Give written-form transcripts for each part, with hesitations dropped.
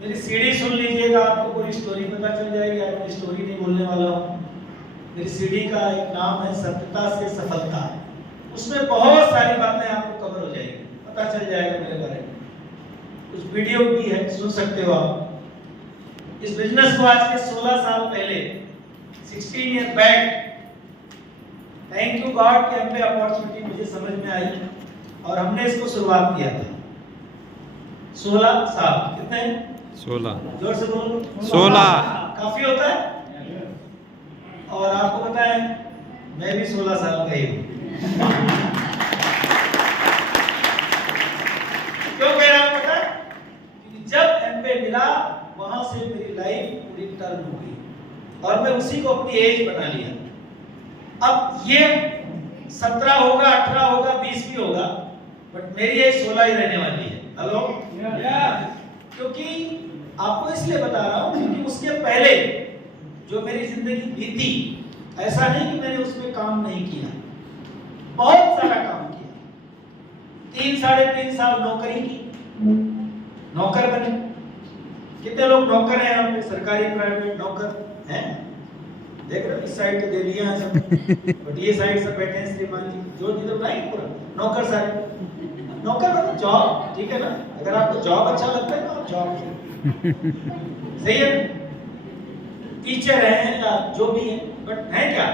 मेरी सीडी सुन लीजिएगा, आपको पूरी स्टोरी पता चल जाएगी। आज मैं स्टोरी नहीं बोलने वाला हूँ। मेरी सीडी का एक नाम है सत्यता से सफलता। उसमें बहुत सारी बातें आपको कवर हो जाएगी, पता चल जाएगा मेरे बारे में। कुछ वीडियो भी है, सुन सकते हो आप। इस बिजनेस को आज के 16 साल पहले, 16 year back, thank you God कि हमें अपॉर्चुनिटी मुझे समझ में आई और हमने इसको शुरुआत किया था। 16 साल कितने? 16। जोर से बोलो। 16 काफी होता है। और आपको पता है मैं भी 16 साल का ही हूँ। क्यों कह रहा हूँ पता है? क्योंकि जब एमबीए मिला वहां से मेरी लाइफ पूरी टर्न हो गई और मैं उसी को अपनी एज बना लिया। अब ये 17 होगा, 18 होगा, 20 भी होगा, बट मेरी एज 16 ही रहने वाली है। हेलो, क्योंकि आपको इसलिए बता रहा हूं क्योंकि उसके पहले जो मेरी जिंदगी बीती, ऐसा नहीं कि मैंने उसमें काम नहीं किया, बहुत सारा काम किया। 3 साढ़े 3 साल नौकरी की, नौकर बने। कितने लोग नौकर हैं यहाँ पे? सरकारी प्राइवेट नौकर हैं? देख रहे हो इस साइड पे दे दिया है सब, बट ये साइड सब बैठे हैं श्रीमान जी, जो इधर नहीं पूरा नौकर सारे नौकर मतलब जॉब, ठीक है ना? अगर आपको जॉब अच्छा लगता है तो जॉब सही है, टीचर हैं या जो भी है, बट है क्या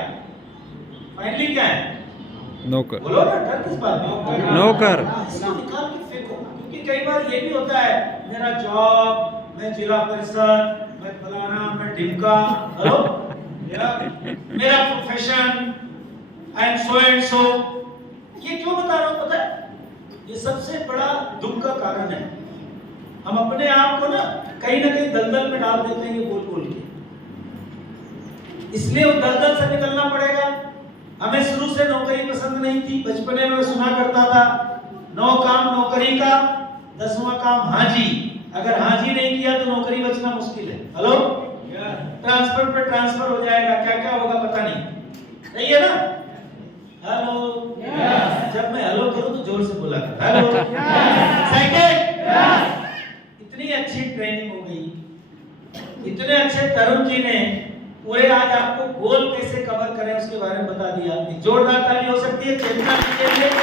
फाइनली क्या है? नौकर। बोलो ना, डर किस बात में? नौकर। इसको निकाल के फेंको, क्योंकि कई बार ये भी होता है मेरा जॉब, मैं जिला परिषद, मैं फलाना, मैं ढिमका, हेलो, मेरा profession, I am so and so. ये क्यों बता रहा हूं पता है? ये सबसे बड़ा दुख का कारण है। हम अपने आप को ना कहीं दलदल में डाल देते हैं ये बोल बोल के। इसलिए उस दलदल से निकलना पड़ेगा। हमें शुरू से नौकरी पसंद नहीं थी। बचपने में सुना करता था 9 काम नौकरी का, 10वां काम हाजी। अगर हाजी नहीं किया तो नौकरी बचना मुश्किल है। हेलो, ट्रांसफर पे ट्रांसफर हो जाएगा, क्या क्या होगा पता नहीं, सही है ना? हेलो, जब मैं हेलो करूं तो जोर से बोला कर। हेलो, इतनी अच्छी ट्रेनिंग हो गई, इतने अच्छे तरुण जी ने पूरे आज आपको गोल कैसे कवर करें उसके बारे में बता दिया। एक जोरदार ताली हो सकती है चेतना जी के लिए और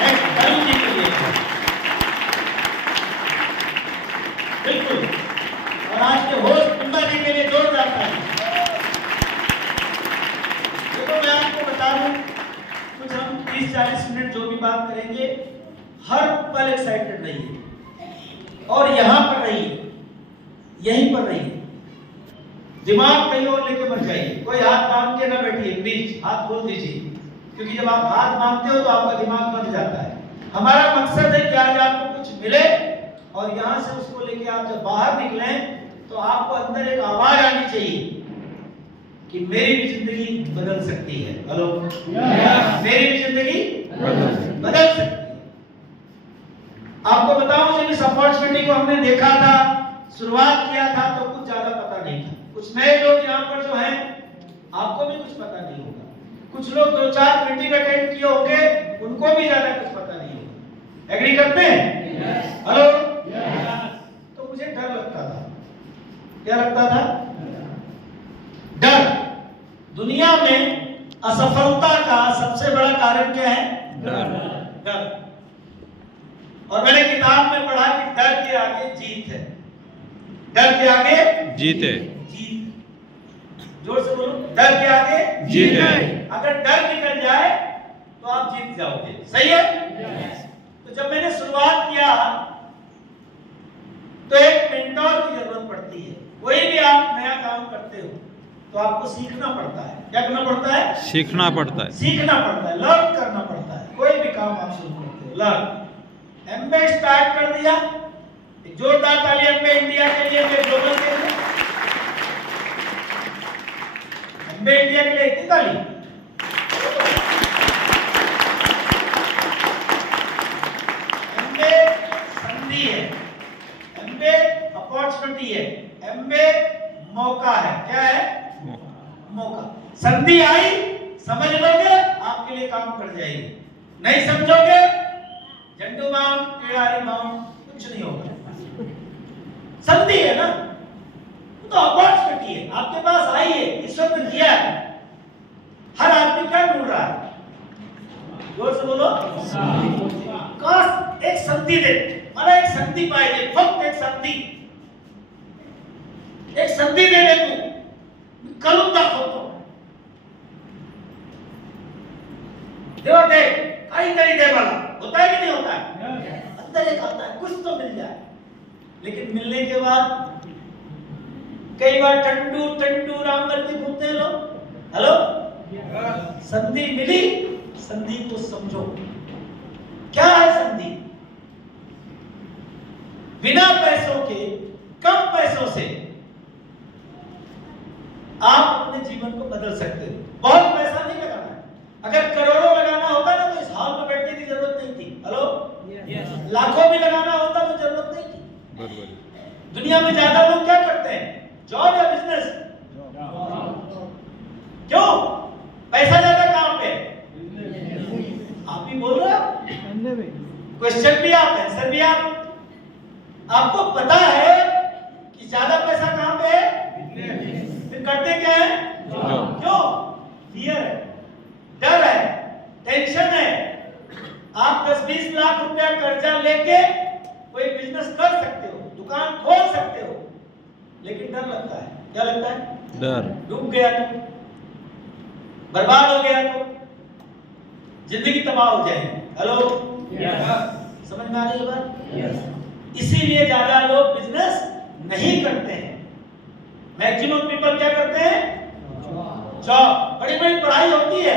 नेक्स्ट तरुण जी के लिए, बिल्कुल। और आज के होस्ट कुंबा जी के लिए जोरदार ताली। देखो मैं आपको बता दूं, कुछ हम 30-40 मिनट जो भी बात करेंगे, हर पल एक्साइटेड रहिए और यहां पर रहिए, यहीं पर रहिए। दिमाग कहीं और लेके मत जाइए। कोई हाथ बांध के ना बैठिए, प्लीज हाथ खोल दीजिए, क्योंकि जब आप हाथ बांधते हो तो आपका दिमाग बंद जाता है। हमारा मकसद है कि आज आपको कुछ मिले और यहां से उसको लेके आप जब बाहर निकले तो आपको अंदर एक आवाज आनी चाहिए कि मेरी भी जिंदगी बदल सकती है। हेलो, मेरी भी जिंदगी बदल सकती है। आपको बताऊं, जब इस अपॉर्चुनिटी को हमने देखा था, शुरुआत किया था, तो कुछ ज्यादा पता नहीं था। कुछ नए लोग यहाँ पर जो हैं, आपको भी कुछ पता नहीं होगा। कुछ लोग 2-4 मीटिंग अटेंड किए होंगे, उनको भी ज्यादा कुछ पता नहीं होगा। एग्री करते हैं? हेलो, तो मुझे डर लगता था। क्या लगता था? डर। दुनिया में असफलता का सबसे बड़ा कारण क्या है? डर। और मैंने किताब में पढ़ा कि डर के आगे जीत है। डर के आगे जीत है। जोर से बोलो, डर के आगे जीत है। अगर डर निकल जाए तो आप जीत जाओगे, सही है? तो जब मैंने शुरुआत किया तो एक मेंटोर की जरूरत पड़ती है। कोई भी आप नया काम करते हो तो आपको सीखना पड़ता है। क्या करना पड़ता है? सीखना पड़ता है। सीखना पड़ता है, लर्न करना पड़ता है। कोई भी काम आप शुरू करते हो, लर्न। एमबीए स्टार्ट कर दिया, एक जोरदार ताली एमबीए इंडिया के लिए, ग्लोबल के लिए। एमबीए इंडिया के लिए कितनी ताली? एमबीए संधि है, एमबीए अपॉर्चुनिटी है, एमबीए मौका है। क्या है? मौका। संधि आई, समझ लोगे आपके लिए काम कर जाएगी। नहीं समझोगे, झंडू बाम, केड़ारी बाम, कुछ नहीं होगा। संधि है आपके पास आई है, ईश्वर ने दिया है। हर आदमी क्या ढूंढ रहा है? जोर से बोलो, काश एक संधि दे, मला एक संधि पाहिजे, फक्त एक संधि, एक संधि दे दे, तू करून दाखवतो। देवा दे, काहीतरी दे मला। होता है कि नहीं होता है? अंदर एक आता है, कुछ तो मिल जाए। लेकिन मिलने के बाद कई बार टंडू टंडू राम करके घूमते हैं लोग। हेलो, संधि मिली, संधि को समझो। क्या है संधि? बिना पैसों के, कम पैसों से आप अपने जीवन को बदल सकते हो। बहुत पैसा नहीं लगाना है। अगर करोड़ों लगाना होता ना तो इस हॉल में बैठने की जरूरत नहीं थी। हेलो, लाखों भी लगाना होता तो जरूरत नहीं थी। बरोबर। दुनिया में ज्यादा लोग क्या करते हैं? जॉब या बिजनेस? क्यों? पैसा ज्यादा कहां पे? आप ही बोल रहे हो, क्वेश्चन भी आप, आंसर भी आप। आपको पता है कि ज्यादा पैसा कहां पे है, फिर करते क्या है? क्यों? फियर है, डर है, टेंशन है। आप 10-20 लाख रुपया कर्जा लेके कोई बिजनेस कर सकते हो, दुकान खोल सकते हो, लेकिन डर लगता है। क्या लगता है? डर। डूब गया तो, बर्बाद हो गया तो, जिंदगी तबाह हो जाएगी। हेलो, समझ में आ रही है बात? इसीलिए ज्यादा लोग बिजनेस नहीं करते हैं। मैक्सिमम पीपल क्या करते हैं? जॉब। बड़ी बड़ी पढ़ाई होती है,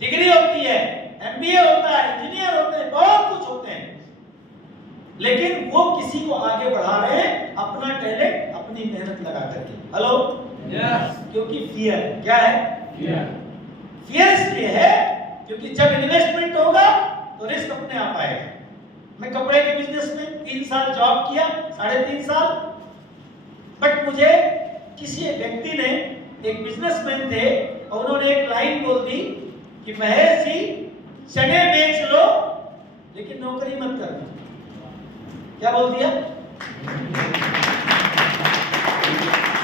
डिग्री होती है, एमबीए होता है, इंजीनियर होते हैं, बहुत कुछ होते हैं, लेकिन वो किसी को आगे बढ़ा रहे हैं अपना टैलेंट, अपनी मेहनत लगा करके। हेलो, क्योंकि फियर। क्या है? फियर इसलिए है क्योंकि जब इन्वेस्टमेंट होगा तो रिस्क अपने आप आएगा। मैं कपड़े के बिजनेस में 3 साल जॉब किया, 3.5 साल, बट मुझे किसी व्यक्ति ने, एक बिजनेसमैन थे, और उन्होंने एक लाइन बोल दी कि महेश जी चने बेच लो लेकिन नौकरी मत करना। क्या बोल दिया?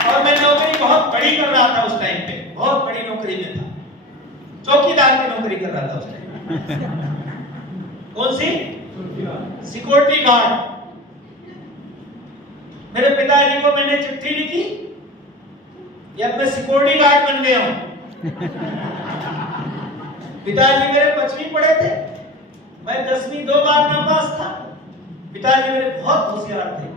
और मैं नौकरी बहुत बड़ी कर रहा था उस टाइम पे, बहुत बड़ी नौकरी में था, चौकीदार की नौकरी कर रहा था उस टाइम। कौन सी? Security guard. मेरे पिताजी को मैंने चिट्ठी लिखी कि अब मैं सिक्योरिटी गार्ड बन गया हूं। पिताजी मेरे 5वीं पढ़े थे, मैं 10वीं 2 बार नापास था। पिताजी मेरे बहुत होशियार थे।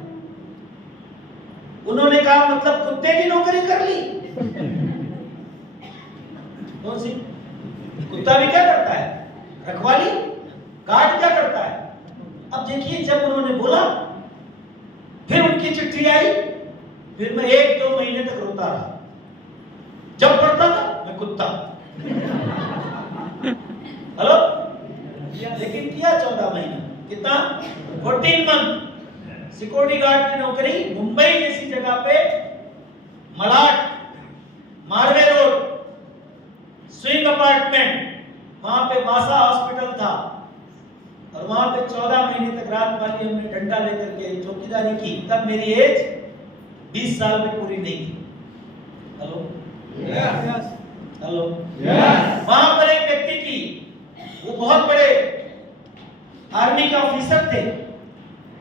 उन्होंने कहा मतलब कुत्ते की नौकरी कर ली? कौन सी? कुत्ता भी क्या करता है? रखवाली। गार्ड क्या करता है? अब देखिए, जब उन्होंने बोला, फिर उनकी चिट्ठी आई, फिर मैं 1-2 महीने तक रोता रहा। जब पढ़ता था मैं कुत्ता। हेलो, लेकिन किया 14 महीना। कितना? 14 मंथ सिक्योरिटी गार्ड की नौकरी मुंबई जैसी जगह पे, Malad, Marve road, swing apartment, वहां पे मासा हॉस्पिटल था, और वहां पे 14 महीने तक रात वाली हमने डंडा लेकर के चौकीदारी की। तब मेरी एज 20 साल में पूरी नहीं थी। हेलो, हेलो, वहां पर एक व्यक्ति की, वो बहुत बड़े आर्मी के ऑफिसर थे,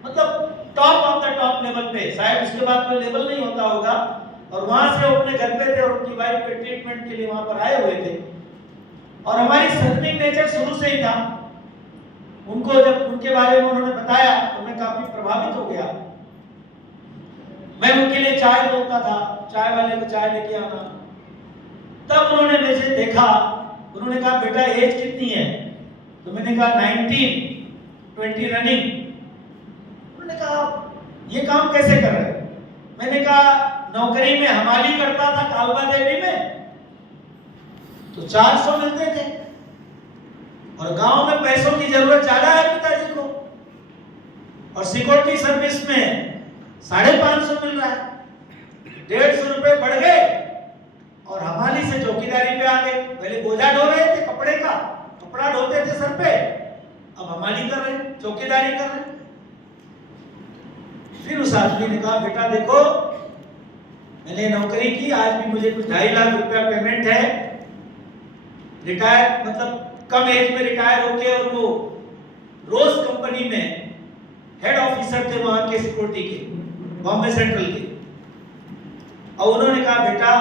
मतलब top of the top level पे, शायद उसके बाद कोई लेवल नहीं होता होगा, और वहां से वो अपने घर पे थे और उनकी वाइफ के ट्रीटमेंट के लिए वहां पर आए हुए थे। और हमारी सर्विंग नेचर शुरू से ही था। उनको जब उनके बारे में उन्होंने बताया तो मैं काफी प्रभावित हो गया। मैं उनके लिए चाय बोलता था, चाय वाले को चाय लेके आना। तब उन्होंने मुझे देखा, उन्होंने कहा बेटा एज कितनी है? तो मैंने कहा 19, 20 रनिंग। उन्होंने कहा ये काम कैसे कर रहे? मैंने कहा नौकरी में हमाली करता था कालवा देवी में, तो 400 मिलते थे, और गांव में पैसों की जरूरत ज्यादा है पिताजी को, और सिक्योरिटी सर्विस में 550 मिल रहा है। 150 रुपए बढ़ गए और हमाली से चौकीदारी पे आ गए। पहले बोझा ढो रहे थे कपड़े का, कपड़ा ढोते थे सर पे, अब हमाली कर रहे, चौकीदारी कर रहे। फिर उस आदमी ने कहा बेटा देखो, मैंने नौकरी की, आज भी मुझे कुछ 2.5 लाख रुपया पेमेंट है। रिटायर मतलब कम एज में रिटायर होके, और वो रोज कंपनी में हेड ऑफिसर थे वहां के सिक्योरिटी के, बॉम्बे सेंट्रल के। और उन्होंने कहा बेटा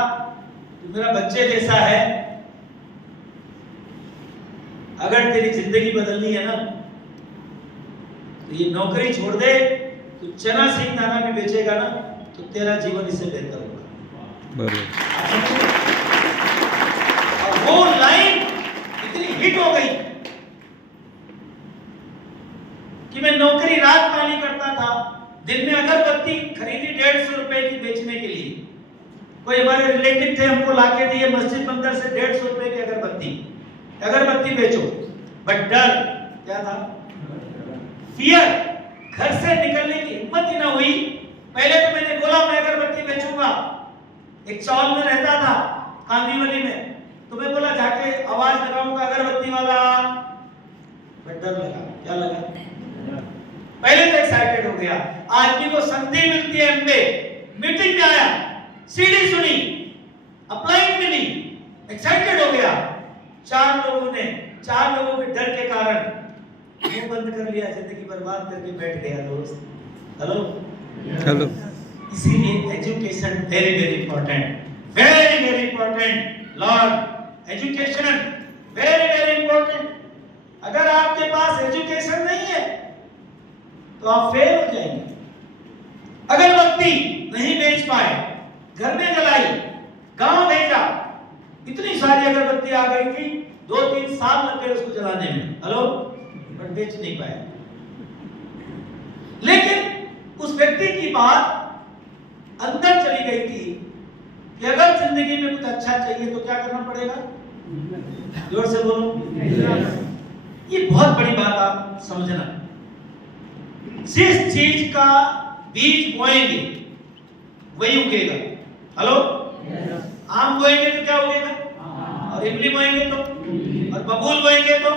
तू मेरा बच्चे जैसा है, अगर तेरी जिंदगी बदलनी है ना तो ये नौकरी छोड़ दे, तू चना सिंह दाना भी बेचेगा ना तो तेरा जीवन इससे बेहतर होगा। बरोबर। और वो लाइन इतनी हिट हो गई कि मैं नौकरी रात पाली करता था। दिन में अगरबत्ती खरीदी 150 रुपए की बेचने के लिए। कोई हमारे रिलेटिव थे, हमको लाके दिए मस्जिद मंदिर से 150 रुपए की अगरबत्ती बेचो। बट डर क्या था? फियर। घर से निकलने की हिम्मत ही ना हुई। पहले तो मैंने बोला मैं अगरबत्ती बेचूंगा, एक चौल में रहता था कांदीवली में, तो मैं बोला जाके आवाज लगाऊंगा अगरबत्ती वाला। बट डर लगा। क्या लगा? पहले तो एक्साइटेड हो गया, आदमी को संधि मिलती है एमबे, मीटिंग में आया, सीडी सुनी, अपलाइन मिली, एक्साइटेड हो गया। 4 लोगों के डर के कारण मुंह बंद कर लिया, जिंदगी बर्बाद करके बैठ गया दोस्त। हेलो। इसीलिए education very very important, very very important. Lord education very very important. अगर आपके पास एजुकेशन नहीं है तो आप फेल हो जाएंगे। अगरबत्ती नहीं बेच पाए, घर में जलाई, गांव भेजा, इतनी सारी अगरबत्ती आ गई थी, 2-3 साल लग गए उसको जलाने में। बट बेच नहीं पाए। लेकिन उस व्यक्ति की बात अंदर चली गई थी कि अगर जिंदगी में कुछ अच्छा चाहिए तो क्या करना पड़ेगा? जोर से बोलो। ये बहुत बड़ी बात आप समझना। जिस चीज का बीज बोएंगे वही उगेगा। आम बोएंगे तो क्या उगेगा? और इमली बोएंगे तो, और बबूल बोएंगे तो,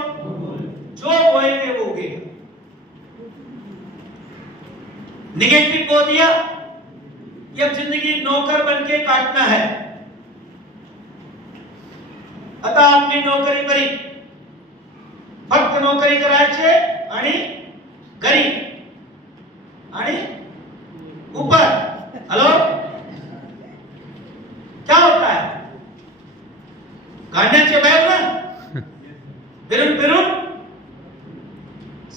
जो बोएंगे वो उगेगा। निगेटिव बो दिया, ये अब जिंदगी नौकर बनके काटना है। आता आपली नौकरी बरी, फक्त नौकरी करायची आणि घरी आणि ऊपर। क्या होता है? गाण्याचे बैल ना फिरून फिरून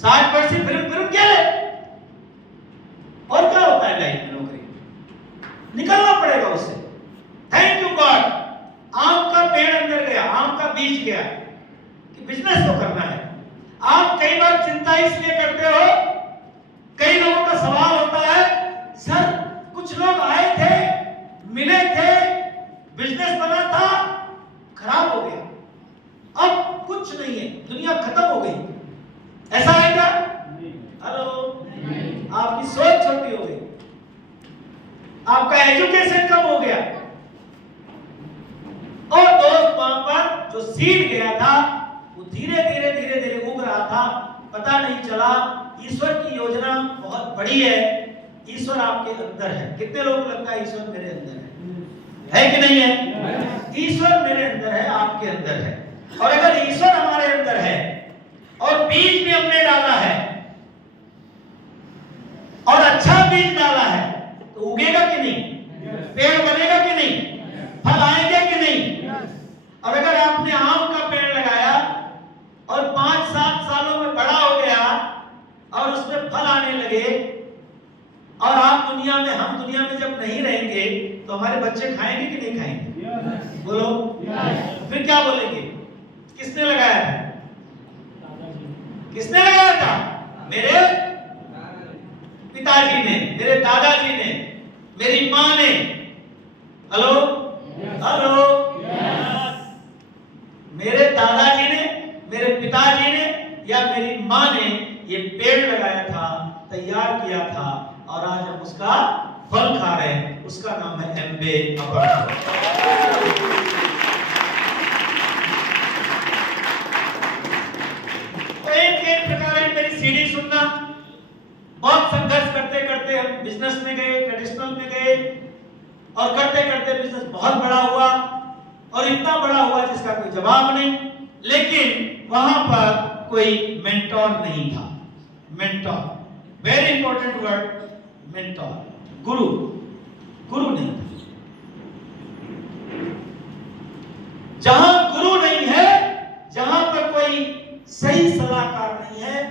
60 वर्ष फिरून फिरून गेले। और क्या होता है लाइफ में? नौकरी निकलना पड़ेगा उससे। थैंक यू गॉड, आम का पेड़ अंदर गया, आम का बीज गया कि बिजनेस तो करना है। आप कई बार चिंता इसलिए करते हो, कई लोगों का सवाल होता है सर कुछ लोग आए थे, मिले थे, बिजनेस बना था, खराब हो गया, अब कुछ नहीं है, दुनिया खत्म हो गई। ऐसा है क्या? आपकी सोच छोटी हो गई, आपका एजुकेशन कम हो गया, और दोस्त वहां पर जो सीड गया था वो धीरे धीरे उग रहा था, पता नहीं चला। ईश्वर की योजना बहुत बड़ी है। ईश्वर आपके अंदर है। कितने लोगों को लगता है ईश्वर मेरे अंदर है कि नहीं है? ईश्वर मेरे अंदर है, आपके अंदर है। और अगर ईश्वर हमारे अंदर है और बीज भी हमने डाला है और अच्छा बीज डाला है तो उगेगा कि नहीं? पेड़ बनेगा कि नहीं? फल आएंगे कि नहीं? और अगर आपने आम का पेड़ लगाया और 5-7 सालों में बड़ा हो गया और उसमें फल आने लगे, और आप दुनिया में, हम दुनिया में जब नहीं रहेंगे तो हमारे बच्चे खाएंगे कि नहीं खाएंगे? बोलो। फिर क्या बोलेंगे? किसने लगाया था? किसने लगाया था? मेरे पिताजी ने, मेरे दादाजी ने, मेरी माँ ने। मेरे दादाजी ने, मेरे पिताजी ने या मेरी माँ ने ये पेड़ लगाया था, तैयार किया था, और आज हम उसका फल खा रहे हैं। उसका नाम है एमबे अपर। तो एक प्रकार मेरी सीडी सुनना, बहुत संघर्ष करते करते हम बिजनेस में गए, ट्रेडिशनल में गए, और करते करते बिजनेस बहुत बड़ा हुआ और इतना बड़ा हुआ जिसका कोई जवाब नहीं। लेकिन वहां पर कोई मेंटोर नहीं था। Mentor, very important word, mentor, गुरु, गुरु नहीं था। जहां गुरु नहीं है, जहां पर कोई सही सलाहकार नहीं है,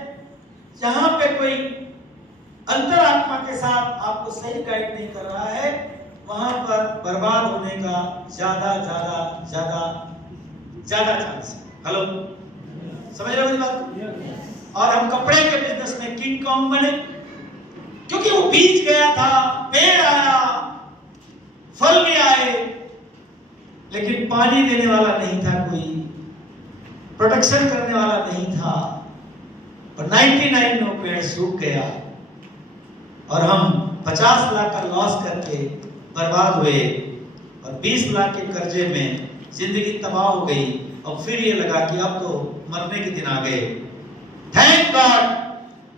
जहां पे कोई अंतरात्मा के साथ आपको सही गाइड नहीं कर रहा है, वहां पर बर्बाद होने का ज्यादा ज्यादा ज्यादा ज्यादा चांस है। हेलो, समझ रहे हो मेरी बात? और हम कपड़े के बिजनेस में किंग कॉन्ग बने क्योंकि वो बीज गया था, पेड़ आया, फल भी आए, लेकिन पानी देने वाला नहीं था, कोई प्रोटेक्शन करने वाला नहीं था, और 99 में पेड़ सूख गया और हम 50 लाख का लॉस करके बर्बाद हुए और 20 लाख के कर्जे में जिंदगी तबाह हो गई। और फिर ये लगा कि अब तो मरने के दिन आ गए। थैंक गॉड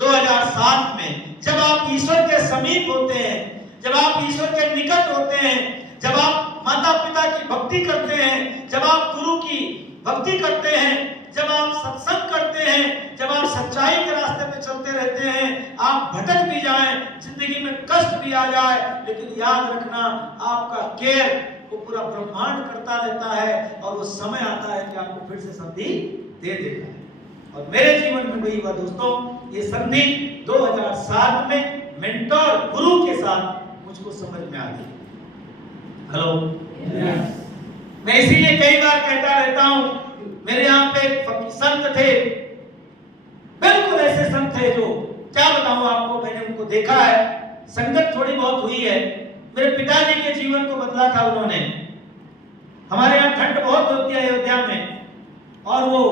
2007 में जब आप ईश्वर के समीप होते हैं, जब आप ईश्वर के निकट होते हैं, जब आप माता पिता की भक्ति करते हैं, जब आप गुरु की भक्ति करते हैं, जब आप सत्संग करते हैं, जब आप सच्चाई के रास्ते पे चलते रहते हैं, आप भटक भी जाएं, जिंदगी में कष्ट भी आ जाए, लेकिन याद रखना आपका केयर वो पूरा ब्रह्मांड करता रहता है और वो समय आता है कि आपको फिर से संधि दे देता है। और मेरे जीवन में भी हुआ दोस्तों, ये संधि 2007 में मेंटोर गुरु के साथ मुझको समझ में आ गई। हेलो, मैं इसीलिए कई बार कहता रहता हूं, मेरे यहाँ पे संत थे, बिल्कुल ऐसे संत थे जो क्या बताऊं आपको, मैंने उनको देखा है, संगत थोड़ी बहुत हुई है। मेरे पिताजी के जीवन को बदला था उन्होंने। हमारे यहाँ ठंड बहुत होती है अयोध्या में, और वो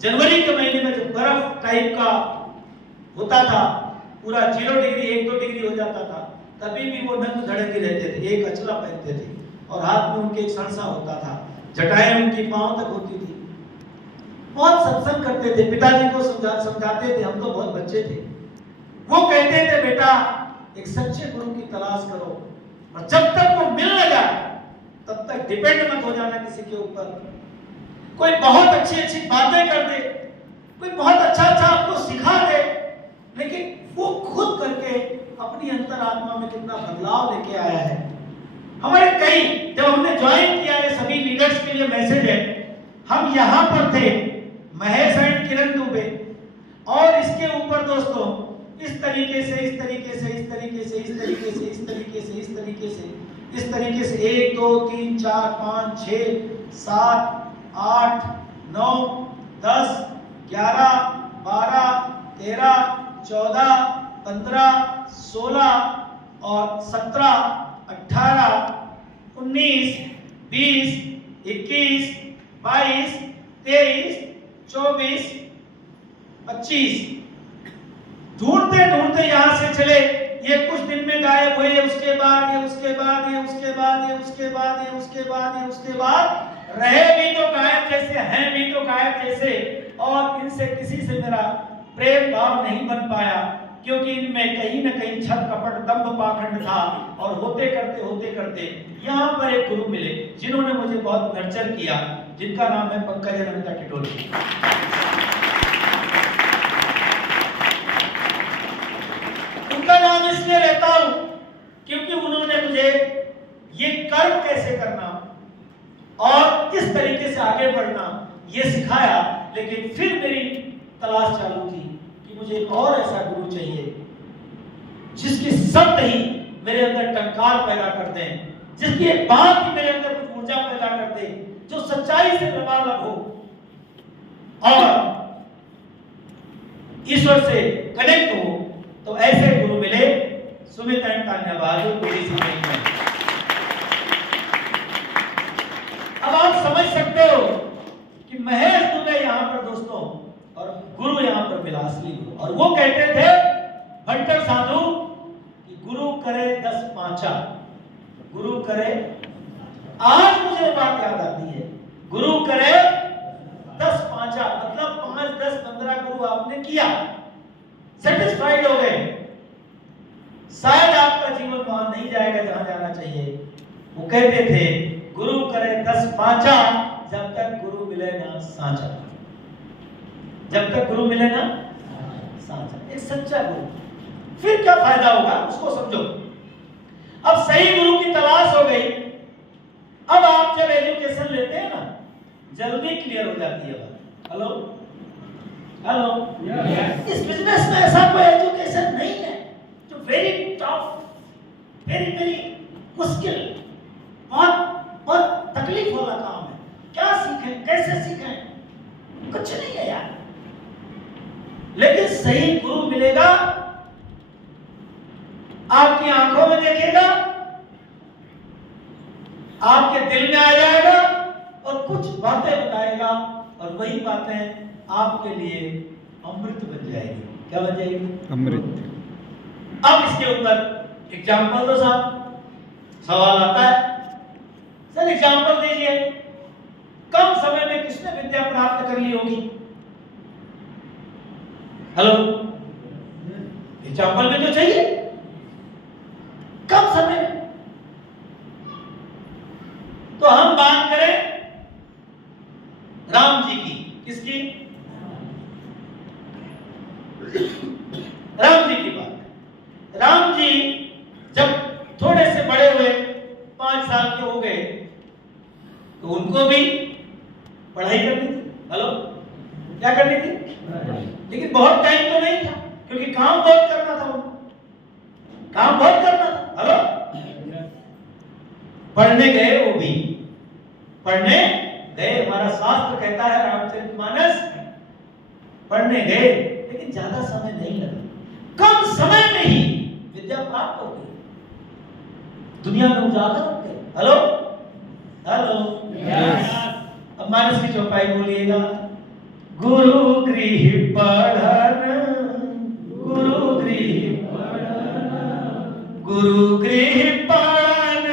जनवरी के महीने में जो बर्फ टाइप का होता था, पूरा 0 डिग्री 1-2 डिग्री हो जाता था, तभी भी वो नंग धड़के रहते थे, एक अचला पहनते थे और हाथ में उनके एक सरसा होता था, जटाएं उनकी पांव तक होती थी। बहुत सत्संग करते थे, पिताजी को समझाते थे, हम तो बहुत बच्चे थे। वो कहते थे बेटा एक सच्चे गुरु की तलाश करो, और जब तक वो मिल न जाए तब तक डिपेंड मत हो जाना किसी के ऊपर। कोई बहुत अच्छी अच्छी बातें कर दे, कोई बहुत अच्छा अच्छा आपको सिखा दे, लेकिन वो खुद करके अपनी अंतरात्मा में कितना बदलाव लेके आया है। हमारे कई, जब हमने ज्वाइन किया, ये सभी लीडर्स के लिए मैसेज है, हम यहाँ पर थे, महेश एंड किरण दुबे, और इसके ऊपर दोस्तों इस तरीके से इस तरीके से इस तरीके से इस तरीके से इस तरीके से इस तरीके से इस तरीके से 1 2 3 4 5 6 7 8 9 10 11 12 13 14 15 16 और 17 18 19 20 21 22 23 24 25 ढूंढते ढूंढते यहां से चले। ये कुछ दिन में गायब हुए, उसके बाद ये उसके बाद ये उसके बाद ये उसके बाद ये उसके बाद ये उसके बाद रहे भी तो गायब जैसे, हैं भी तो गायब जैसे, और इनसे किसी से मेरा प्रेम भाव नहीं बन पाया, क्योंकि इनमें कहीं न कहीं छल कपट दंभ पाखंड था। और होते करते यहाँ पर एक गुरु मिले जिन्होंने मुझे बहुत नर्चर किया, जिनका नाम है पंकज अनंता टिटोली। उनका नाम इसलिए लेता हूं क्योंकि उन्होंने मुझे ये कर्म कैसे करना और किस तरीके से आगे बढ़ना ये सिखाया। लेकिन फिर मेरी तलाश चालू थी कि मुझे एक और ऐसा गुरु चाहिए जिसके शब्द ही मेरे अंदर टंकार पैदा कर दें, जिसकी एक बात ही मेरे अंदर कुछ ऊर्जा पैदा कर दे, जो सच्चाई से लबालब हो और ईश्वर से कनेक्ट हो। तो ऐसे गुरु मिले सुमित एंड तान्या बहादुर पूरी समय में। अब आप समझ सकते हो कि महेश दुबे यहाँ पर दोस्तों और गुरु यहाँ पर मिला, असली गुरु। और वो कहते थे भट्टर साधु कि गुरु करे 10 पांचा, गुरु करे, आज मुझे बात याद आती है, गुरु करे 10 पांचा, मतलब 5 10 15 गुरु आपने किया, सेटिस्फाइड हो गए, शायद आपका जीवन वहां नहीं जाएगा जहां जाना चाहिए, वो कहते थे गुरु करे 10 पांचा, जब तक गुरु मिले ना सांचा। जब तक गुरु मिले ना सांचा, एक सच्चा गुरु। फिर क्या फायदा होगा उसको समझो। अब सही गुरु की तलाश हो गई। अब आप जब एजुकेशन लेते हैं ना, जल्दी क्लियर हो जाती है बात। हेलो हेलो, इस बिजनेस में ऐसा कोई एजुकेशन नहीं है जो वेरी टफ, वेरी वेरी मुश्किल, बहुत बहुत तकलीफ वाला काम है। क्या सीखें, कैसे सीखें, कुछ नहीं है यार। लेकिन सही गुरु मिलेगा, आपकी आंखों में देखेगा, आपके दिल में आ जाएगा और कुछ बातें बताएगा, और वही बातें आपके लिए अमृत बन जाएगी। क्या बन जाएगी? अमृत। अब इसके ऊपर एग्जाम्पल दो साहब। सवाल आता है, सर एग्जाम्पल दीजिए, कम समय में किसने विद्या प्राप्त कर ली होगी? हेलो, एग्जाम्पल में तो चाहिए, कम समय में। तो हम बात करें राम जी की। किसकी? राम जी की बात। राम जी जब थोड़े से बड़े हुए, 5 साल के हो गए, तो उनको भी पढ़ाई करनी थी। हेलो, क्या करनी थी? लेकिन बहुत टाइम तो नहीं था, क्योंकि काम बहुत करना था उनको, काम बहुत करना था। हेलो, पढ़ने गए, वो भी पढ़ने गए। हमारा शास्त्र कहता है, रामचरितमानस, पढ़ने गए, लेकिन ज्यादा समय नहीं लगा। कम समय में ही विद्या प्राप्त हो गई, दुनिया में उजागर हो गए। हेलो हेलो, अब मानस की चौपाई बोलिएगा। गुरु गृह पढ़न, गुरु गृह पढ़न, गुरु गृह पढ़न,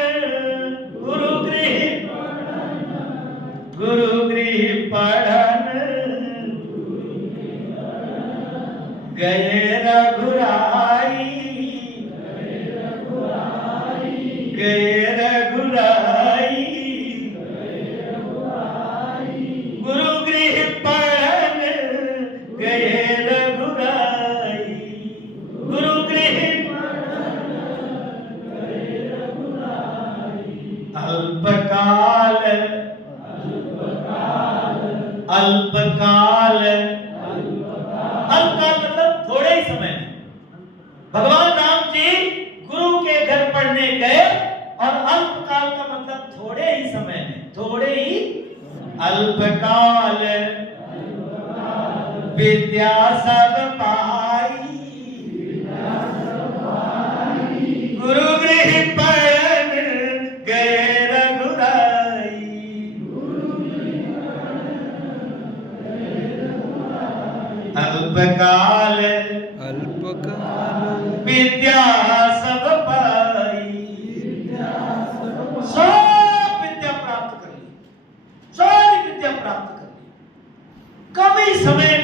गुरु गृह पढ़न, गुरु गृह पढ़न, गए रघुराई, गए रघुराई, गुरु गृह पढ़न, गए रघुराई, गुरु गृह अल्पकाल, अल्पकाल, अल्पकाल मतलब थोड़े ही समय में। भगवान राम जी गुरु के घर पढ़ने गए, और अल्पकाल का मतलब थोड़े ही समय में, थोड़े ही। अल्पकाल विद्या सब पाई, गुरु गृह पढ़न, गए रघुराई। अल्पकाल अल्पकाल विद्या